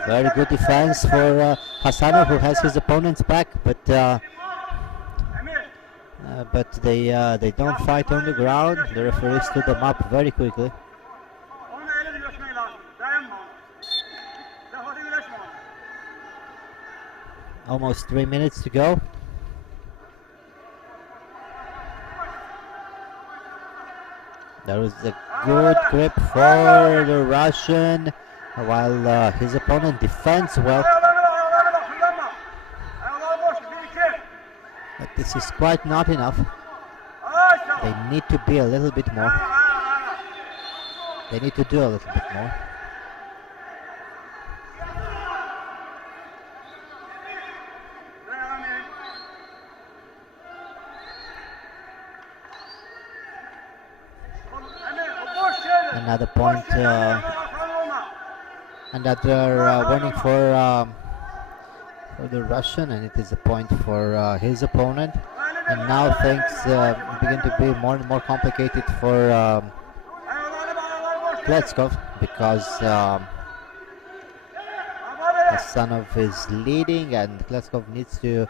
Very good defense for Hasanov, who has his opponent's back, but they don't fight on the ground. The referee stood them up very quickly. Almost 3 minutes to go. There was a good grip for the Russian, while his opponent defends well. But this is quite not enough. They need to be a little bit more. They need to do a little bit more. Another point, another warning for the Russian, and it is a point for his opponent. And now things begin to be more and more complicated for Kletskov, because Hasanov is leading, and Kletskov needs to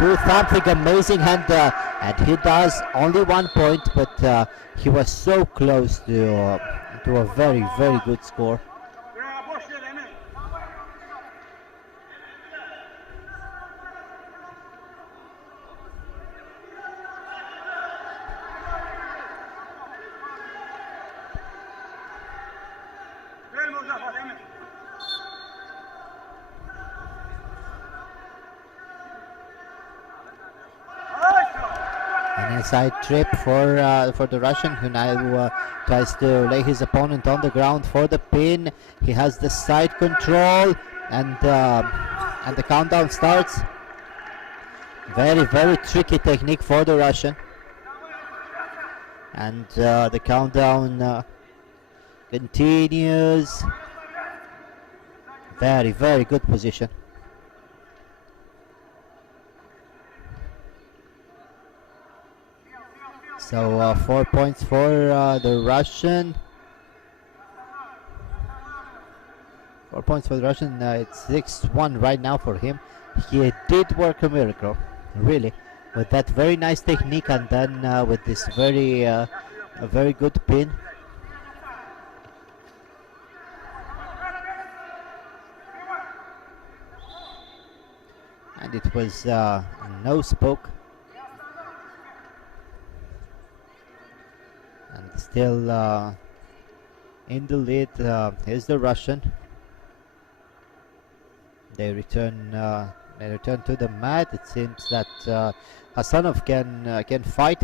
do something amazing, and he does. Only 1 point, but he was so close to a very, very good score. Side trip for the Russian, who now tries to lay his opponent on the ground for the pin. He has the side control, and the countdown starts. Very, very tricky technique for the Russian, and the countdown continues. Very, very good position. So 4 points for the Russian. 4 points for the Russian. It's 6-1 right now for him. He did work a miracle, really, with that very nice technique, and then with this a very good pin. And it was no spoke. And still in the lead is the Russian. They return to the mat. It seems that Hasanov can fight.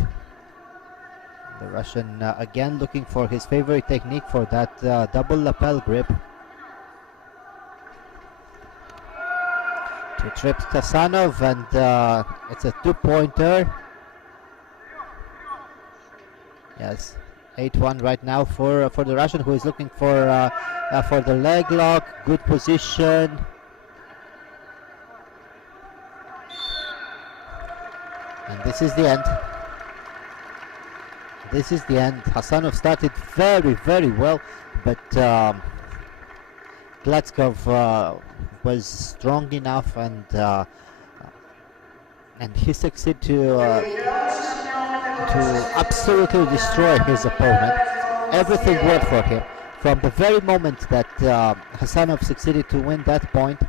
The Russian again looking for his favorite technique, for that double lapel grip. Two trips Hasanov, and it's a 2-pointer. Yes, 8-1 right now for the Russian, who is looking for the leg lock. Good position. And this is the end. This is the end. Hasanov started very, very well, but Klatskov was strong enough, and he succeeded to absolutely destroy his opponent. Everything worked for him. From the very moment that Hasanov succeeded to win that point,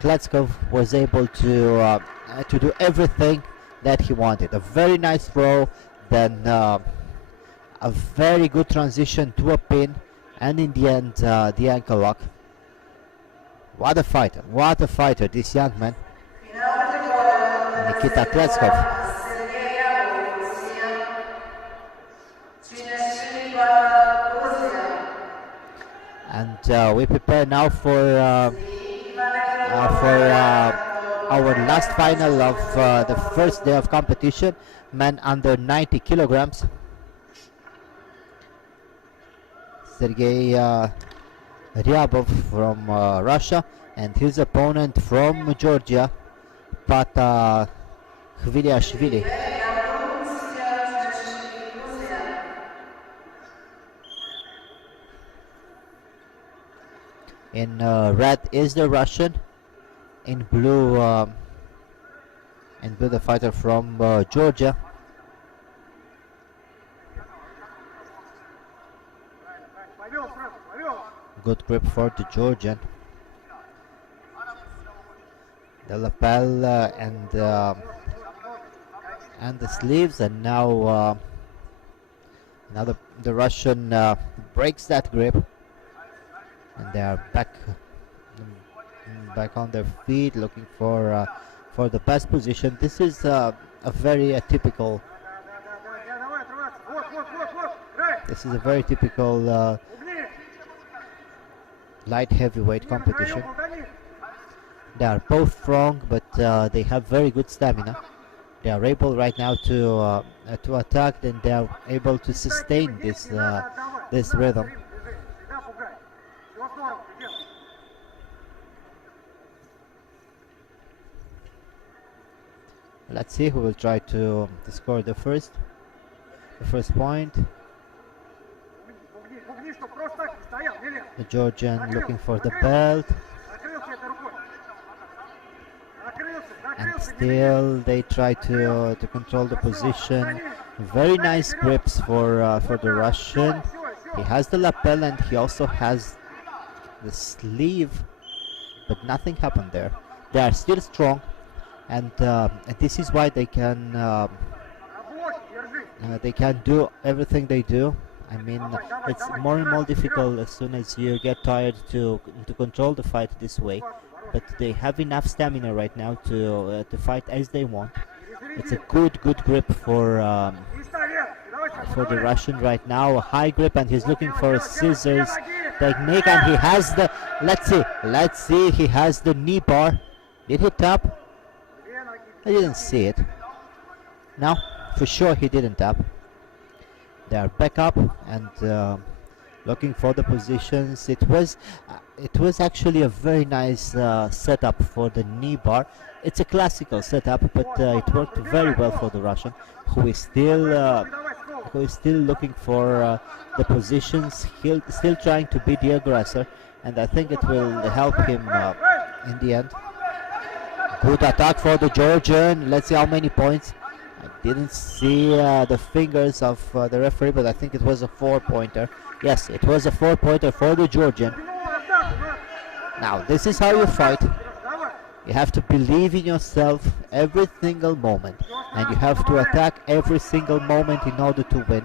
Klatskov was able to do everything that he wanted. A very nice throw, then a very good transition to a pin, and in the end the ankle lock. What a fighter, this young man, Nikita Klatskov. And we prepare now for our last final of the first day of competition, men under 90 kilograms. Sergei Ryabov from Russia, and his opponent from Georgia, Pata Khviliashvili. In red is the Russian. In blue, the fighter from Georgia. Good grip for the Georgian. The lapel and the sleeves, and now the Russian breaks that grip, and they are back on their feet, looking for the best position. This is a very typical. This is a very typical light heavyweight competition. They are both strong, but they have very good stamina. They are able right now to attack, and they are able to sustain this rhythm. Let's see who will try to score the first point. The Georgian looking for the belt, and still they try to control the position. Very nice grips for the Russian. He has the lapel and he also has the sleeve, but nothing happened there. They are still strong, and this is why they can do everything they do. I mean, it's more and more difficult as soon as you get tired to control the fight this way. But they have enough stamina right now to fight as they want. It's a good grip for the Russian right now. A high grip, and he's looking for a scissors technique, and he has the. Let's see. He has the knee bar. Did he tap? I didn't see it. No, for sure he didn't tap. They are back up and looking for the positions. It was actually a very nice setup for the knee bar. It's a classical setup, but it worked very well for the Russian, who is still who is still looking for the positions, still trying to be the aggressor, and I think it will help him in the end. Good attack for the Georgian. Let's see how many points. I didn't see the fingers of the referee, but I think it was a 4-pointer. Yes, it was a 4-pointer for the Georgian. Now, this is how you fight. You have to believe in yourself every single moment, and you have to attack every single moment in order to win.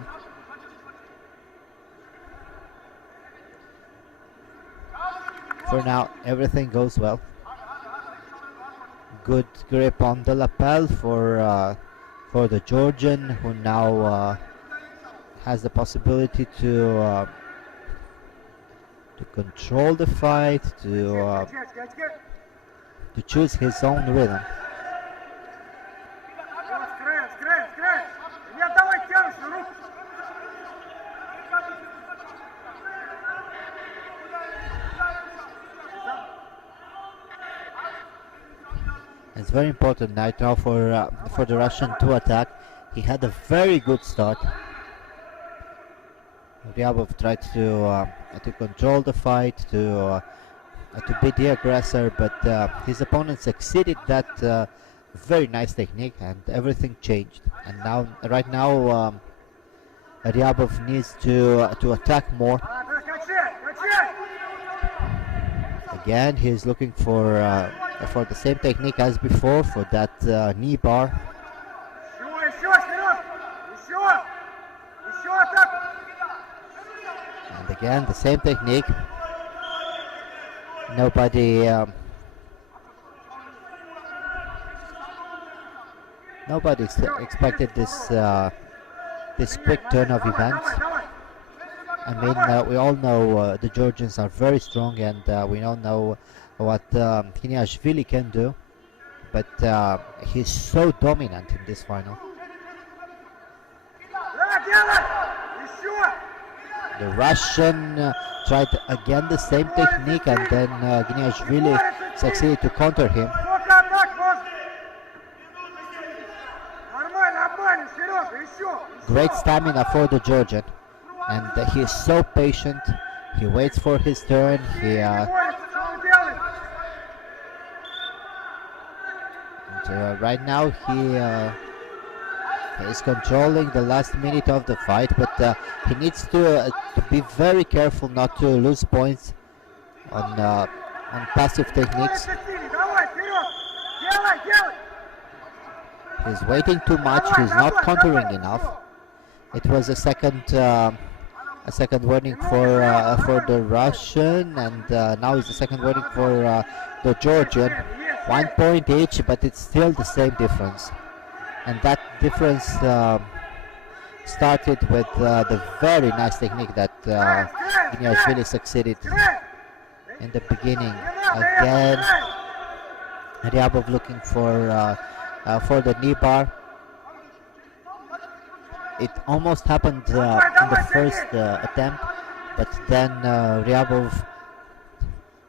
For now, everything goes well. Good grip on the lapel for the Georgian, who now has the possibility to control the fight, to choose his own rhythm. It's very important right now for the Russian to attack. He had a very good start. Ryabov tried to control the fight, to be the aggressor, but his opponent succeeded that very nice technique, and everything changed. And now, right now, Ryabov needs to attack more. Again, he's looking for the same technique as before, for that knee bar. And again, the same technique. Nobody expected this quick turn of events. I mean, we all know the Georgians are very strong, and we all know what Khiniashvili can do, but he's so dominant in this final. The Russian tried again the same technique, and then Khiniashvili succeeded to counter him. Great stamina for the Georgian, and he's so patient. He waits for his turn. Right now he is controlling the last minute of the fight, but he needs to be very careful not to lose points on passive techniques. He's waiting too much. He's not countering enough. It was a second warning for the Russian, and now is the second warning for the Georgian. 1 point each, but it's still the same difference. And that difference started with the very nice technique that Khiniashvili succeeded in the beginning. Again, Ryabov looking for the knee bar. It almost happened in the first attempt, but then Ryabov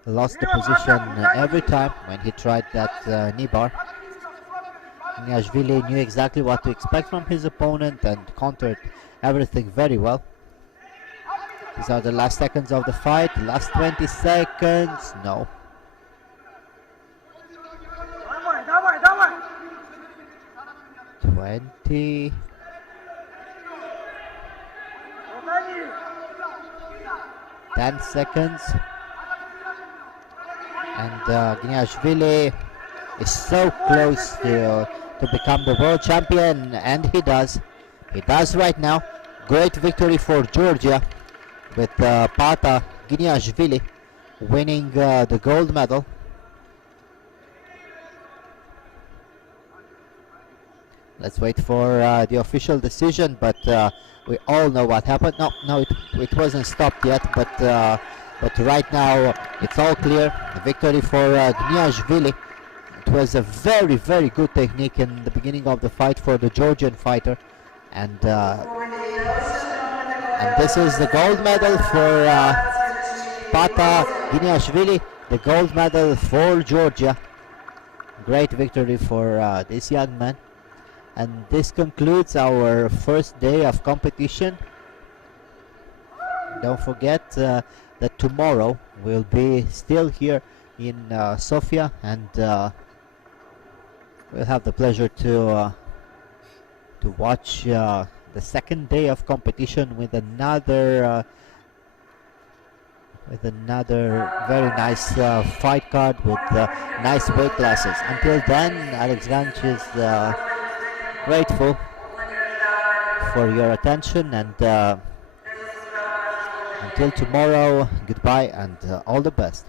lost the position every time when he tried that knee bar. Khiniashvili knew exactly what to expect from his opponent and countered everything very well. These are the last seconds of the fight, last 20 seconds, no. Twenty. 10 seconds. And Khiniashvili is so close to become the world champion, and he does. He does right now. Great victory for Georgia, with Pata Khiniashvili winning the gold medal. Let's wait for the official decision, but we all know what happened. No, it wasn't stopped yet, but right now it's all clear. A victory for Khiniashvili. It was a very, very good technique in the beginning of the fight for the Georgian fighter, and this is the gold medal for Pata Khiniashvili, the gold medal for Georgia. Great victory for this young man. And this concludes our first day of competition. Don't forget that tomorrow we'll be still here in Sofia, and we'll have the pleasure to watch the second day of competition with another very nice fight card with nice weight classes. Until then, Alex Ganch is grateful for your attention, and until tomorrow, goodbye and all the best.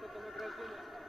Что-то награждение.